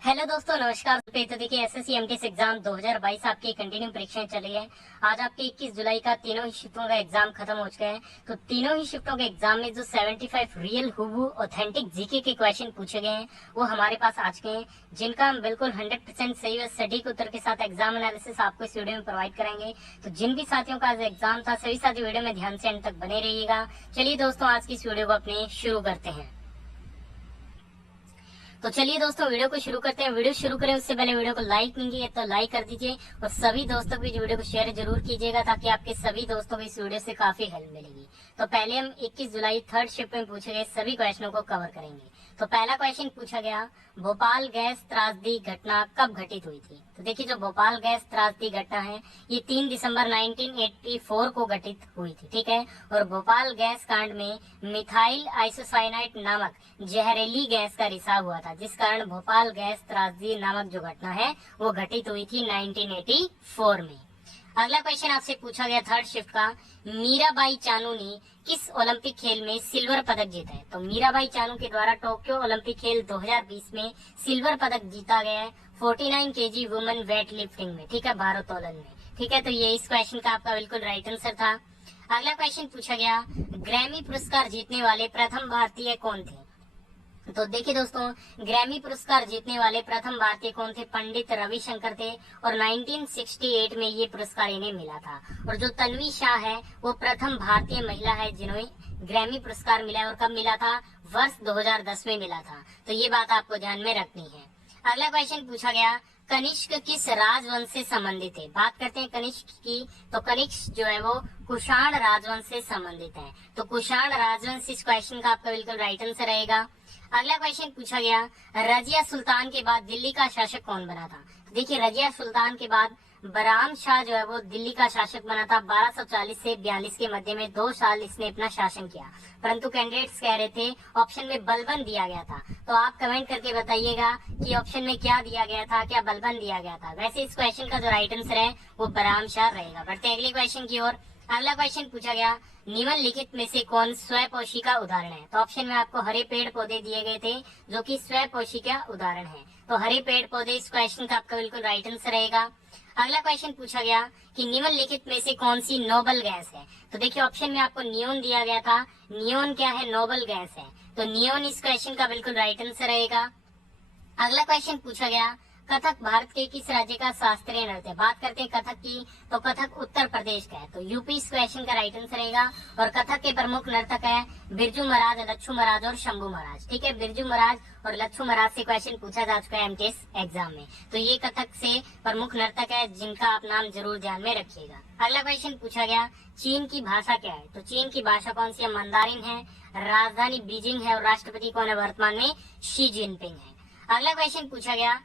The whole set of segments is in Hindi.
हेलो दोस्तों, नमस्कार। तो देखिए एसएससी एमटीएस एग्जाम 2022 आपकी कंटिन्यू परीक्षाएं चल रही है। आज आपके 21 जुलाई का तीनों ही शिफ्टों का एग्जाम खत्म हो चुका है। तो तीनों ही शिफ्टों के एग्जाम में जो 75 रियल हुबहू ऑथेंटिक जीके के क्वेश्चन पूछे गए हैं वो हमारे पास आ चुके हैं, जिनका हम बिल्कुल 100% सही और सटीक उत्तर के साथ एग्जाम एनालिसिस आपको इस वीडियो में प्रोवाइड करेंगे। तो जिन भी साथियों का आज एग्जाम था सभी साथी वीडियो में ध्यान से अंत तक बने रहिएगा। चलिए दोस्तों, आज की इस वीडियो को अपने शुरू करते हैं। तो चलिए दोस्तों, वीडियो को शुरू करते हैं। वीडियो शुरू करें उससे पहले वीडियो को लाइक नहीं किया तो लाइक कर दीजिए और सभी दोस्तों को वीडियो को शेयर जरूर कीजिएगा ताकि आपके सभी दोस्तों को इस वीडियो से काफी हेल्प मिलेगी। तो पहले हम 21 जुलाई थर्ड शिफ्ट में पूछे गए सभी क्वेश्चनों को कवर करेंगे। तो पहला क्वेश्चन पूछा गया, भोपाल गैस त्रासदी घटना कब घटित हुई थी। तो देखिए, जो भोपाल गैस त्रासदी घटना है ये 3 दिसंबर 1984 को घटित हुई थी। ठीक है, और भोपाल गैस कांड में मिथाइल आइसोसाइनाइड नामक जहरीली गैस का रिसाव हुआ था, जिस कारण भोपाल गैस त्रासदी नामक जो घटना है वो घटित हुई थी 1984 में। अगला क्वेश्चन आपसे पूछा गया थर्ड शिफ्ट का, मीराबाई चानू ने किस ओलंपिक खेल में सिल्वर पदक जीता है। तो मीराबाई चानू के द्वारा टोक्यो ओलंपिक खेल 2020 में सिल्वर पदक जीता गया है 49 केजी वुमेन वेट लिफ्टिंग में। ठीक है, भारोत्तोलन में। ठीक है, तो ये इस क्वेश्चन का आपका बिल्कुल राइट आंसर था। अगला क्वेश्चन पूछा गया, ग्रैमी पुरस्कार जीतने वाले प्रथम भारतीय कौन थे। तो देखिए दोस्तों, ग्रैमी पुरस्कार जीतने वाले प्रथम भारतीय कौन थे, पंडित रविशंकर थे और 1968 में ये पुरस्कार इन्हें मिला था। और जो तन्वी शाह है वो प्रथम भारतीय महिला है जिन्हें ग्रैमी पुरस्कार मिला है, और कब मिला था, वर्ष 2010 में मिला था। तो ये बात आपको ध्यान में रखनी है। अगला क्वेश्चन पूछा गया, कनिष्क किस राजवंश से संबंधित है। बात करते हैं कनिष्क की, तो कनिष्क जो है वो कुषाण राजवंश से संबंधित है। तो कुषाण राजवंश इस क्वेश्चन का आपका बिल्कुल राइट आंसर रहेगा। अगला क्वेश्चन पूछा गया, रजिया सुल्तान के बाद दिल्ली का शासक कौन बना था। तो देखिए, रजिया सुल्तान के बाद बराम शाह जो है वो दिल्ली का शासक बना था। 1240 से 42 के मध्य में 2 साल इसने अपना शासन किया, परंतु कैंडिडेट्स कह रहे थे ऑप्शन में बलबन दिया गया था। तो आप कमेंट करके बताइएगा कि ऑप्शन में क्या दिया गया था, क्या बलबन दिया गया था। वैसे इस क्वेश्चन का जो राइट आंसर है वो बराम शाह रहेगा। बढ़ते हैं अगले क्वेश्चन की ओर। अगला क्वेश्चन पूछा गया, निम्नलिखित में से कौन स्वपोषी का उदाहरण है। तो ऑप्शन में आपको हरे पेड़ पौधे दिए गए थे जो कि स्वपोषी का उदाहरण है। तो हरे पेड़ पौधे इस क्वेश्चन का आपका बिल्कुल राइट आंसर रहेगा। अगला क्वेश्चन पूछा गया कि निम्नलिखित में से कौन सी नोबल गैस है। तो देखिए, ऑप्शन में आपको नियोन दिया गया था। नियोन क्या है, नोबल गैस है। तो नियोन इस क्वेश्चन का बिल्कुल राइट आंसर रहेगा। अगला क्वेश्चन पूछा गया, कथक भारत के किस राज्य का शास्त्रीय नृत्य। बात करते हैं कथक की, तो कथक उत्तर प्रदेश का है। तो यूपी इस क्वेश्चन का राइट आंसर रहेगा। और कथक के प्रमुख नर्तक है बिरजू महाराज, लच्छू महाराज और शंभू महाराज। ठीक है, बिरजू महाराज और लच्छू महाराज से क्वेश्चन पूछा जा चुका है एमटीएस एग्जाम में। तो ये कथक से प्रमुख नर्तक है जिनका आप नाम जरूर ध्यान में रखिएगा। अगला क्वेश्चन पूछा गया, चीन की भाषा क्या है। तो चीन की भाषा कौन सी है, मंदारिन है। राजधानी बीजिंग है और राष्ट्रपति कौन है वर्तमान में, शी जिनपिंग है। अगला क्वेश्चन पूछा गया,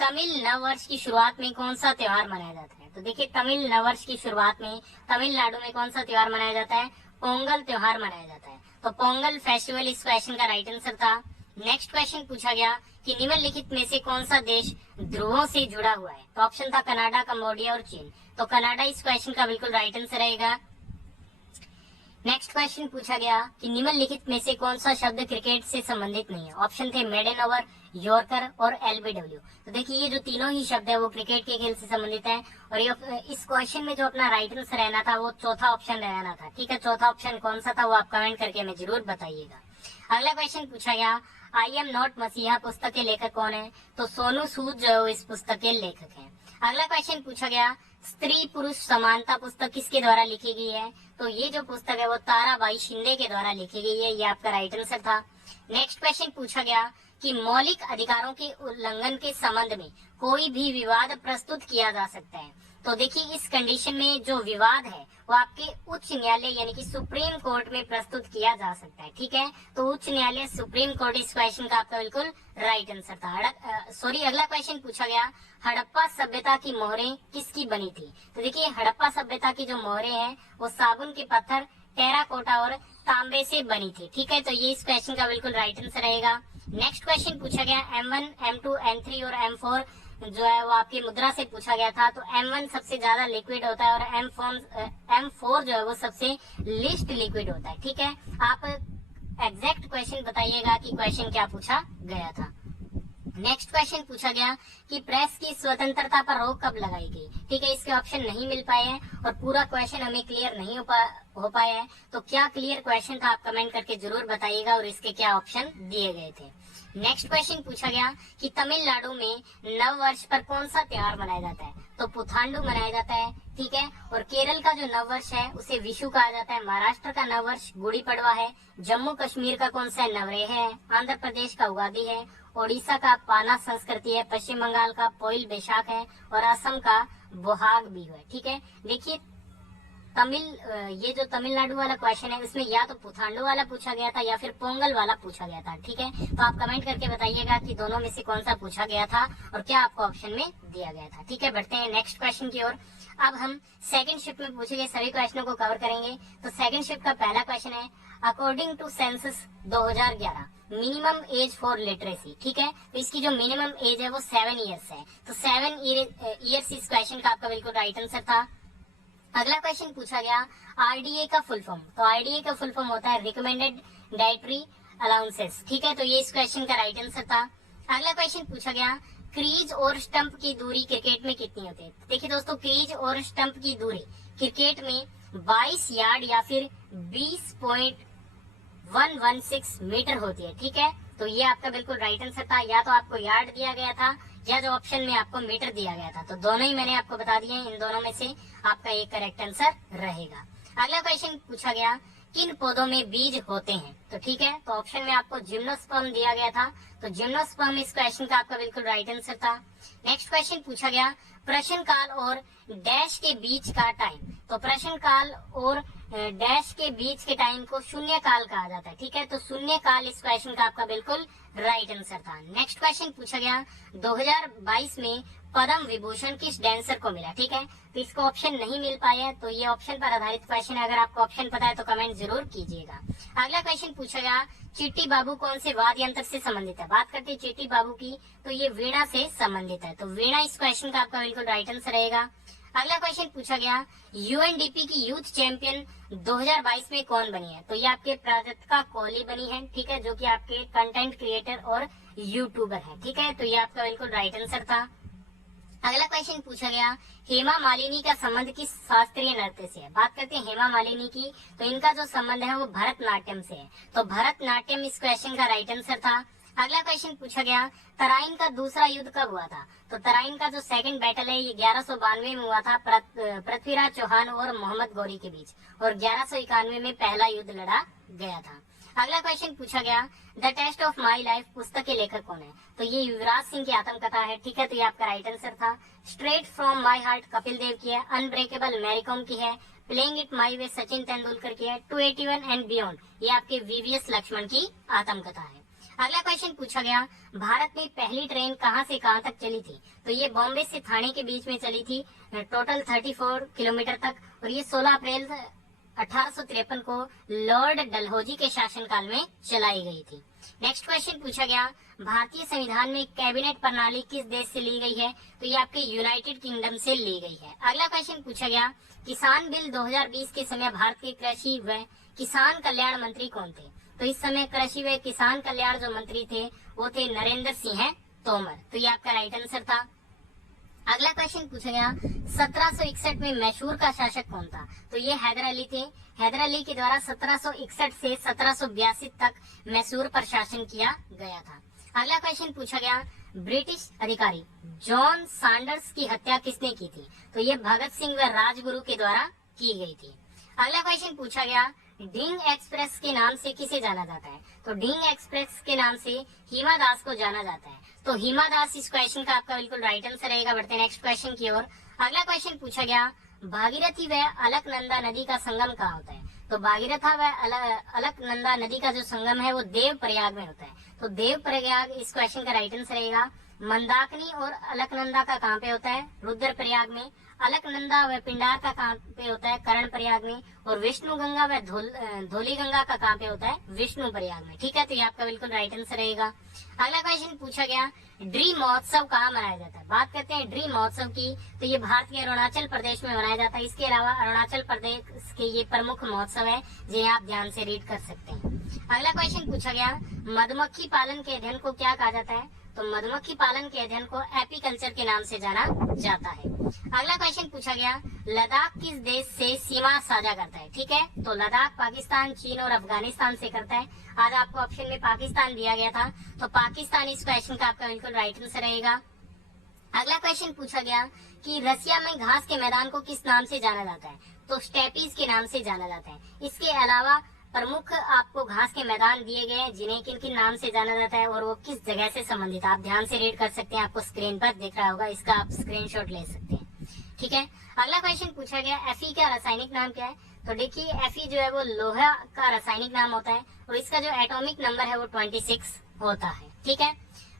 तमिल नववर्ष की शुरुआत में कौन सा त्योहार मनाया जाता है। तो देखिए, तमिल नववर्ष की शुरुआत में तमिलनाडु में कौन सा त्योहार मनाया जाता है, पोंगल त्योहार मनाया जाता है। तो पोंगल फेस्टिवल इस क्वेश्चन का राइट आंसर था। नेक्स्ट क्वेश्चन पूछा गया कि निम्नलिखित में से कौन सा देश ध्रुवों से जुड़ा हुआ है। तो ऑप्शन था कनाडा, कंबोडिया और चीन। तो कनाडा इस क्वेश्चन का बिल्कुल राइट आंसर रहेगा। नेक्स्ट क्वेश्चन पूछा गया कि निम्नलिखित में से कौन सा शब्द क्रिकेट से संबंधित नहीं है। ऑप्शन थे मेडन ओवर, यॉर्कर और एलबीडब्ल्यू। तो देखिए, ये जो तीनों ही शब्द है वो क्रिकेट के खेल से संबंधित है। और ये इस क्वेश्चन में जो अपना राइट आंसर रहना था वो चौथा ऑप्शन रहना था। ठीक है, चौथा ऑप्शन कौन सा था वो आप कमेंट करके हमें जरूर बताइएगा। अगला क्वेश्चन पूछा गया, आई एम नॉट मसीहा पुस्तक के लेखक कौन है। तो सोनू सूद जो है वो इस पुस्तक के लेखक है। अगला क्वेश्चन पूछा गया, स्त्री पुरुष समानता पुस्तक किसके द्वारा लिखी गई है। तो ये जो पुस्तक है वो ताराबाई शिंदे के द्वारा लिखी गई है। ये आपका राइट आंसर था। नेक्स्ट क्वेश्चन पूछा गया कि मौलिक अधिकारों के उल्लंघन के संबंध में कोई भी विवाद प्रस्तुत किया जा सकता है। तो देखिए, इस कंडीशन में जो विवाद है वो आपके उच्च न्यायालय यानी कि सुप्रीम कोर्ट में प्रस्तुत किया जा सकता है। ठीक है, तो उच्च न्यायालय सुप्रीम कोर्ट इस क्वेश्चन का आपका बिल्कुल राइट आंसर था। अगला क्वेश्चन पूछा गया, हड़प्पा सभ्यता की मोहरें किसकी बनी थी। तो देखिए, हड़प्पा सभ्यता की जो मोहरें हैं वो साबुन के पत्थर, टेराकोटा और तांबे से बनी थी। ठीक है, तो ये इस क्वेश्चन का बिल्कुल राइट आंसर रहेगा। नेक्स्ट क्वेश्चन पूछा गया, M1, M2, M3 और M4 जो है वो आपकी मुद्रा से पूछा गया था। तो M1 सबसे ज्यादा लिक्विड होता है और M4 जो है वो सबसे लिस्ट लिक्विड होता है। ठीक है, आप एग्जैक्ट क्वेश्चन बताइएगा कि क्वेश्चन क्या पूछा गया था। नेक्स्ट क्वेश्चन पूछा गया कि प्रेस की स्वतंत्रता पर रोक कब लगाई गई। ठीक है, इसके ऑप्शन नहीं मिल पाए हैं और पूरा क्वेश्चन हमें क्लियर नहीं हो पाया है। तो क्या क्लियर क्वेश्चन था आप कमेंट करके जरूर बताइएगा और इसके क्या ऑप्शन दिए गए थे। नेक्स्ट क्वेश्चन पूछा गया कि तमिलनाडु में नव वर्ष पर कौन सा त्योहार मनाया जाता है। तो पुथांडु मनाया जाता है। ठीक है, और केरल का जो नव वर्ष है उसे विशु कहा जाता है। महाराष्ट्र का नव वर्ष गुड़ी पड़वा है। जम्मू कश्मीर का कौन सा नवरेह है। आंध्र प्रदेश का उगादी है। ओडिशा का पाना संस्कृति है। पश्चिम बंगाल का पोइल बैशाख है और असम का बोहाग बिहू है। ठीक है, देखिए ये जो तमिलनाडु वाला क्वेश्चन है उसमें या तो पुथांडु वाला पूछा गया था या फिर पोंगल वाला पूछा गया था। ठीक है, तो आप कमेंट करके बताइएगा कि दोनों में से कौन सा पूछा गया था और क्या आपको ऑप्शन में दिया गया था। ठीक है, बढ़ते हैं नेक्स्ट क्वेश्चन की ओर। अब हम सेकंड शिफ्ट में पूछे गए सभी क्वेश्चनों को कवर करेंगे। तो सेकंड शिफ्ट का पहला क्वेश्चन है, according to census 2011 minimum age for literacy. ठीक है, तो इसकी जो मिनिमम एज है वो 7 ईयर्स है। तो 7 ईयर्स इस क्वेश्चन का आपका बिल्कुल राइट आंसर था। अगला क्वेश्चन पूछा गया आरडीए का फुल फॉर्म। तो आरडीए का फुल फॉर्म होता है रिकमेंडेड डाइटरी अलाउंसेस। ठीक है, तो ये इस क्वेश्चन का राइट आंसर था। अगला क्वेश्चन पूछा गया क्रीज और स्टंप की दूरी क्रिकेट में कितनी होती है। देखिए दोस्तों, क्रीज और स्टंप की दूरी क्रिकेट में 22 यार्ड या फिर 20.116 मीटर होती है। ठीक है, तो ये आपका बिल्कुल राइट आंसर था। या तो आपको यार्ड दिया गया था या जो ऑप्शन में आपको मीटर दिया गया था, तो दोनों ही मैंने आपको बता दिए हैं। इन दोनों में से आपका एक करेक्ट आंसर रहेगा। अगला क्वेश्चन पूछा गया किन पौधों में बीज होते हैं। तो ठीक है, तो ऑप्शन में आपको जिम्नोस्पर्म दिया गया था। तो जिम्नोस्पर्म इस क्वेश्चन का आपका बिल्कुल राइट आंसर था। नेक्स्ट क्वेश्चन पूछा गया प्रश्न काल और डैश के बीच का टाइम। तो प्रश्न काल और डैश के बीच के टाइम को शून्य काल कहा जाता है। ठीक है, तो शून्य काल इस क्वेश्चन का आपका बिल्कुल राइट आंसर था। नेक्स्ट क्वेश्चन पूछा गया 2022 में पद्म विभूषण किस डांसर को मिला। ठीक है, तो इसको ऑप्शन नहीं मिल पाया, तो ये ऑप्शन पर आधारित क्वेश्चन है। अगर आपको ऑप्शन पता है तो कमेंट जरूर कीजिएगा। अगला क्वेश्चन पूछा गया चिट्टी बाबू कौन से वाद्य यंत्र से संबंधित है। बात करते हैं चिट्टी बाबू की, तो ये वीणा से संबंधित है। तो वीणा इस क्वेश्चन का आपका बिल्कुल राइट आंसर रहेगा। अगला क्वेश्चन पूछा गया यूएनडीपी की यूथ चैंपियन 2022 में कौन बनी है। तो ये आपके प्राजक्ता कोहली बनी है। ठीक है, जो कि आपके कंटेंट क्रिएटर और यूट्यूबर है। ठीक है, तो ये आपका बिल्कुल राइट आंसर था। अगला क्वेश्चन पूछा गया हेमा मालिनी का संबंध किस शास्त्रीय नृत्य से है। बात करते हैं हेमा मालिनी की, तो इनका जो संबंध है वो भरतनाट्यम से है। तो भरतनाट्यम इस क्वेश्चन का राइट आंसर था। अगला क्वेश्चन पूछा गया तराइन का दूसरा युद्ध कब हुआ था। तो तराइन का जो सेकंड बैटल है ये 1192 में हुआ था पृथ्वीराज चौहान और मोहम्मद गौरी के बीच, और 1191 में पहला युद्ध लड़ा गया था। अगला क्वेश्चन पूछा गया the test of my life पुस्तक के लेखक कौन है। तो ये युवराज सिंह की आत्मकथा है। ठीक है, तो ये आपका राइट आंसर था। Straight from my heart Kapil Dev की है। अनब्रेकेबल मैरी कॉम की है। Playing it my way Sachin Tendulkar की है। 281 एंड बियॉन्ड ये आपके वीवीएस लक्ष्मण की आत्मकथा है। अगला क्वेश्चन पूछा गया भारत में पहली ट्रेन कहां से कहां तक चली थी। तो ये बॉम्बे से थाने के बीच में चली थी, टोटल 34 किलोमीटर तक, और ये 16 अप्रैल 1853 को लॉर्ड डलहौजी के शासनकाल में चलाई गई थी। नेक्स्ट क्वेश्चन पूछा गया भारतीय संविधान में कैबिनेट प्रणाली किस देश से ली गई है। तो ये आपके यूनाइटेड किंगडम से ली गई है। अगला क्वेश्चन पूछा गया किसान बिल 2020 के समय भारत के कृषि व किसान कल्याण मंत्री कौन थे। तो इस समय कृषि व किसान कल्याण जो मंत्री थे वो थे नरेंद्र सिंह तोमर। तो ये आपका राइट आंसर था। अगला क्वेश्चन पूछा गया 1761 में मैसूर का शासक कौन था। तो ये हैदर अली थे। हैदर अली के द्वारा 1761 से 1782 तक मैसूर पर शासन किया गया था। अगला क्वेश्चन पूछा गया ब्रिटिश अधिकारी जॉन सैंडर्स की हत्या किसने की थी। तो ये भगत सिंह व राजगुरु के द्वारा की गई थी। अगला क्वेश्चन पूछा गया ढींग एक्सप्रेस के नाम से किसे जाना जाता है। तो ढींग एक्सप्रेस के नाम से हिमा दास को जाना जाता है। तो हिमा दास इस क्वेश्चन का आपका बिल्कुल राइट आंसर रहेगा। बढ़ते हैं नेक्स्ट क्वेश्चन की ओर। अगला क्वेश्चन पूछा गया भागीरथी व अलकनंदा नदी का संगम कहाँ होता है। तो भागीरथा व अलकनंदा नदी का जो संगम है वो देव प्रयाग में होता है। तो देव प्रयाग इस क्वेश्चन का राइट आंसर रहेगा। मंदाकिनी और अलकनंदा का कहाँ पे होता है, रुद्र प्रयाग में। अलकनंदा व पिंडार का कहाँ पे होता है, कर्ण प्रयाग में। और विष्णु गंगा व धौली गंगा का कहाँ पे होता है, विष्णु प्रयाग में। ठीक है, तो ये आपका बिल्कुल राइट आंसर रहेगा। अगला क्वेश्चन पूछा गया ड्रीम महोत्सव कहाँ मनाया जाता है। बात करते हैं ड्रीम महोत्सव की, तो ये भारत के अरुणाचल प्रदेश में मनाया जाता है। इसके अलावा अरुणाचल प्रदेश के ये प्रमुख महोत्सव है जिन्हें आप ध्यान से रीड कर सकते हैं। अगला क्वेश्चन पूछा गया मधुमक्खी पालन के अध्ययन को क्या कहा जाता है। तो मधुमक्खी पालन के अध्ययन को एपीकल्चर के नाम से जाना जाता है। अगला क्वेश्चन पूछा गया, लद्दाख किस देश से सीमा साझा करता है? ठीक है, तो लद्दाख पाकिस्तान, चीन और अफगानिस्तान से करता है। आज आपको ऑप्शन में पाकिस्तान दिया गया था, तो पाकिस्तान इस क्वेश्चन का आपका बिल्कुल राइट आंसर रहेगा। अगला क्वेश्चन पूछा गया कि रसिया में घास के मैदान को किस नाम से जाना जाता है? तो स्टेपीज के नाम से जाना जाता है। इसके अलावा प्रमुख आपको घास के मैदान दिए गए हैं जिन्हें किन किन नाम से जाना जाता है और वो किस जगह से संबंधित है। आप ध्यान से रीड कर सकते हैं, आपको स्क्रीन पर दिख रहा होगा, इसका आप स्क्रीनशॉट ले सकते हैं। ठीक है, अगला क्वेश्चन पूछा गया, Fe का रासायनिक नाम क्या है? तो देखिए Fe जो है वो लोहा का रासायनिक नाम होता है और इसका जो एटॉमिक नंबर है वो 26 होता है। ठीक है,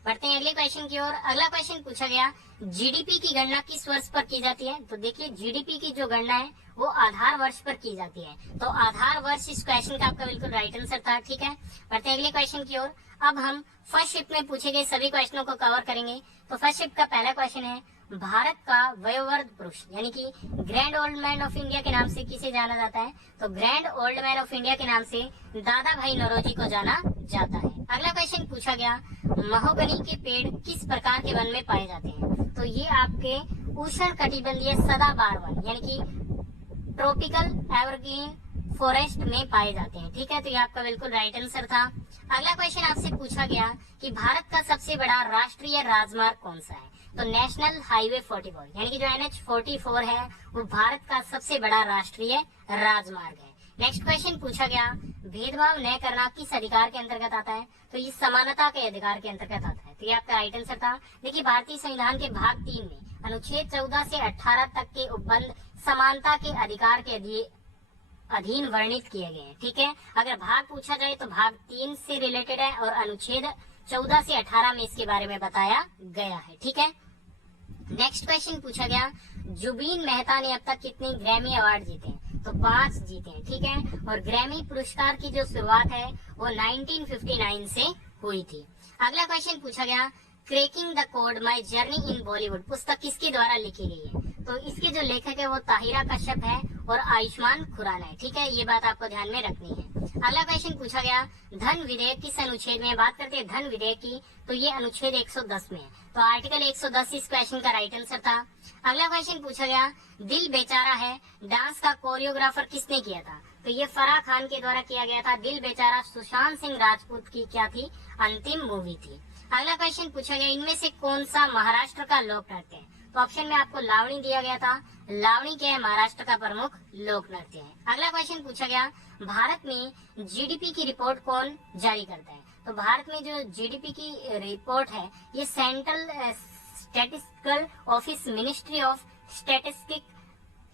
बढ़ते हैं अगले क्वेश्चन की ओर। अगला क्वेश्चन पूछा गया, जीडीपी की गणना किस वर्ष पर की जाती है? तो देखिए जीडीपी की जो गणना है वो आधार वर्ष पर की जाती है, तो आधार वर्ष इस क्वेश्चन का आपका बिल्कुल राइट आंसर था। ठीक है, बढ़ते हैं अगले क्वेश्चन की ओर। अब हम फर्स्ट शिफ्ट में पूछे गए सभी क्वेश्चनों को कवर करेंगे। तो फर्स्ट शिफ्ट का पहला क्वेश्चन है, भारत का वयोवृद्ध पुरुष यानी कि grand old man of India के नाम से किसे जाना जाता है? तो grand old man of India के नाम से दादा भाई नौरोजी को जाना जाता है। अगला क्वेश्चन पूछा गया, महोगनी के पेड़ किस प्रकार के वन में पाए जाते हैं? तो ये आपके उष्ण कटिबंधीय सदाबहार वन यानी कि ट्रॉपिकल एवरग्रीन फॉरेस्ट में पाए जाते हैं। ठीक है, तो ये आपका बिल्कुल राइट आंसर था। अगला क्वेश्चन आपसे पूछा गया कि भारत का सबसे बड़ा राष्ट्रीय राजमार्ग कौन सा है? तो नेशनल हाईवे 44 यानी कि जो NH44 है वो भारत का सबसे बड़ा राष्ट्रीय राजमार्ग है। नेक्स्ट क्वेश्चन पूछा गया, भेदभाव न करना किस अधिकार के अंतर्गत आता है? तो ये समानता के अधिकार के अंतर्गत आता है, तो ये आपका राइट आंसर था। देखिए भारतीय संविधान के भाग 3 में अनुच्छेद 14 से 18 तक के उपबंध समानता के अधिकार के अधीन वर्णित किए गए हैं। ठीक है, अगर भाग पूछा जाए तो भाग 3 से रिलेटेड है और अनुच्छेद 14 से 18 में इसके बारे में बताया गया है। ठीक है, नेक्स्ट क्वेश्चन पूछा गया, जुबीन मेहता ने अब तक कितने ग्रैमी अवार्ड जीते हैं? तो 5 जीते हैं। ठीक है, और ग्रैमी पुरस्कार की जो शुरुआत है वो 1959 से हुई थी। अगला क्वेश्चन पूछा गया, cracking the code my journey in Bollywood पुस्तक किसके द्वारा लिखी गई है? तो इसके जो लेखक है वो ताहिरा कश्यप है और आयुष्मान खुराना है। ठीक है, ये बात आपको ध्यान में रखनी है। अगला क्वेश्चन पूछा गया, धन विधेयक किस अनुच्छेद में? बात करते हैं धन विधेयक की, तो ये अनुच्छेद 110 में है, तो आर्टिकल 110 इस क्वेश्चन का राइट आंसर था। अगला क्वेश्चन पूछा गया, दिल बेचारा है डांस का कोरियोग्राफर किसने किया था? तो ये फराह खान के द्वारा किया गया था। दिल बेचारा सुशांत सिंह राजपूत की क्या थी? अंतिम मूवी थी। अगला क्वेश्चन पूछा गया, इनमें से कौन सा महाराष्ट्र का लोक नृत्य है? तो ऑप्शन में आपको लावणी दिया गया था। लावणी क्या है? महाराष्ट्र का प्रमुख लोक नृत्य है। अगला क्वेश्चन पूछा गया, भारत में जीडीपी की रिपोर्ट कौन जारी करता है? तो भारत में जो जीडीपी की रिपोर्ट है ये central statistical office ministry of statistics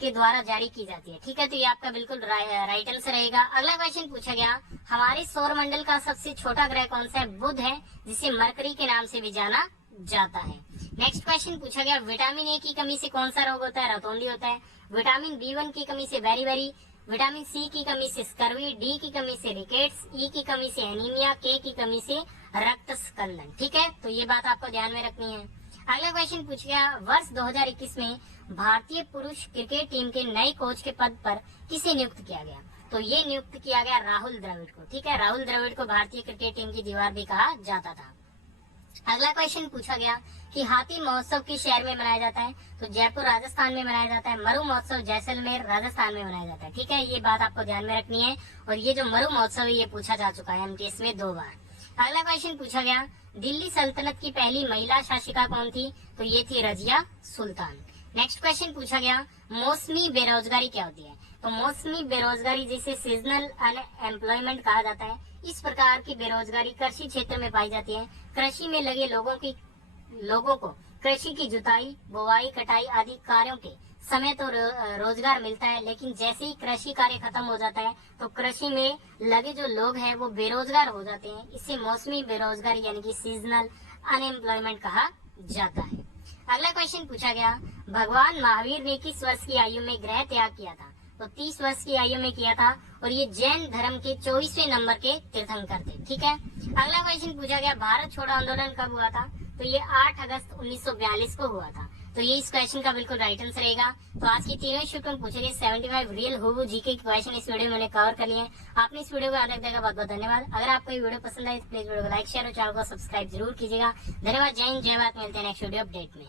के द्वारा जारी की जाती है। ठीक है, तो ये आपका बिल्कुल राइट आंसर रहेगा। अगला क्वेश्चन पूछा गया, हमारे सौर मंडल का सबसे छोटा ग्रह कौन सा है? बुध है, जिसे मरकरी के नाम से भी जाना जाता है। नेक्स्ट क्वेश्चन पूछा गया, विटामिन ए की कमी से कौन सा रोग होता है? रतौंधी होता है। विटामिन B1 की कमी से बेरी, विटामिन C की कमी से स्कर्वी, D की कमी से रिकेट्स, E की कमी से एनीमिया, K की कमी से रक्त स्कंदन। ठीक है, तो ये बात आपको ध्यान में रखनी है। अगला क्वेश्चन पूछ गया, वर्ष 2021 में भारतीय पुरुष क्रिकेट टीम के नए कोच के पद पर किसे नियुक्त किया गया? तो ये नियुक्त किया गया राहुल द्रविड़ को। ठीक है, राहुल द्रविड़ को भारतीय क्रिकेट टीम की दीवार भी कहा जाता था। अगला क्वेश्चन पूछा गया कि हाथी महोत्सव किस शहर में मनाया जाता है? तो जयपुर राजस्थान में मनाया जाता है। मरु महोत्सव जैसलमेर राजस्थान में मनाया जाता है। ठीक है, ये बात आपको ध्यान में रखनी है। और ये जो मरु महोत्सव है ये पूछा जा चुका है एमटीएस में 2 बार। अगला क्वेश्चन पूछा गया, दिल्ली सल्तनत की पहली महिला शासिका कौन थी? तो ये थी रजिया सुल्तान। नेक्स्ट क्वेश्चन पूछा गया, मौसमी बेरोजगारी क्या होती है? तो मौसमी बेरोजगारी जिसे सीजनल अनएम्प्लॉयमेंट कहा जाता है, इस प्रकार की बेरोजगारी कृषि क्षेत्र में पाई जाती है। कृषि में लगे लोगों को कृषि की जुताई, बुवाई, कटाई आदि कार्यों के समय तो रोजगार मिलता है, लेकिन जैसे ही कृषि कार्य खत्म हो जाता है तो कृषि में लगे जो लोग हैं वो बेरोजगार हो जाते हैं। इससे मौसमी बेरोजगारी यानी कि सीजनल अनएम्प्लॉयमेंट कहा जाता है। अगला क्वेश्चन पूछा गया, भगवान महावीर ने किस वर्ष की आयु में गृह त्याग किया था? तो 30 वर्ष की आयु में किया था और ये जैन धर्म के 24वें नंबर के तीर्थंकर थे। ठीक है, अगला क्वेश्चन पूछा गया, भारत छोड़ो आंदोलन कब हुआ था? तो ये 8 अगस्त 1942 को हुआ था। तो ये इस क्वेश्चन का बिल्कुल राइट आंसर रहेगा। तो आज की तीनों स्टूडेंट पूछेंगे 75 रियल हूबहू जीके क्वेश्चन इस वीडियो में मैंने कवर कर लिए। आपने इस वीडियो को याद रखने का बहुत बहुत धन्यवाद। अगर आपको ये वीडियो पसंद आए तो प्लीज वीडियो को लाइक शेयर और चैनल को सब्सक्राइब जरूर कीजिएगा। धन्यवाद। जय हिंद, जय भारत। मिलते हैं नेक्स्ट वीडियो अपडेट में।